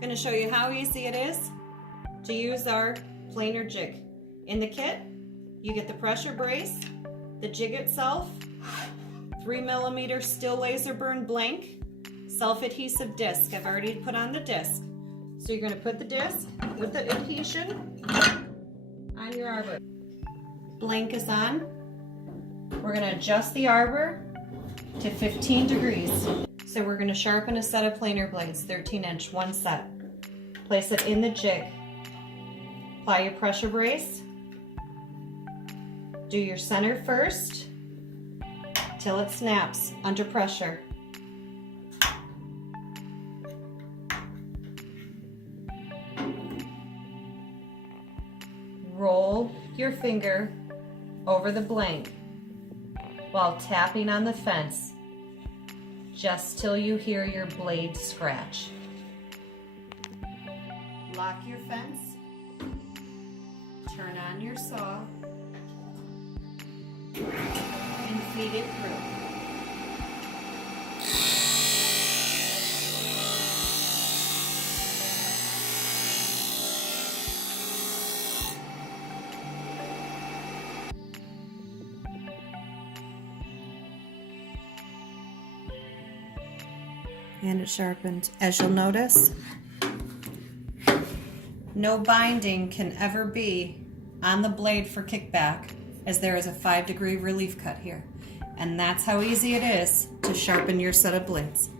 I'm going to show you how easy it is to use our planer jig. In the kit, you get the pressure brace, the jig itself, 3mm steel laser burn blank, self-adhesive disc. I've already put on the disc. So you're going to put the disc with the adhesion on your arbor. Blank is on. We're going to adjust the arbor to 15 degrees. So we're going to sharpen a set of planer blades, 13-inch, one set. Place it in the jig. Apply your pressure brace. Do your center first till it snaps under pressure. Roll your finger over the blank while tapping on the fence just till you hear your blade scratch. Lock your fence, turn on your saw, and feed it through. And it sharpened. As you'll notice, no binding can ever be on the blade for kickback, as there is a 5-degree relief cut here. And that's how easy it is to sharpen your set of blades.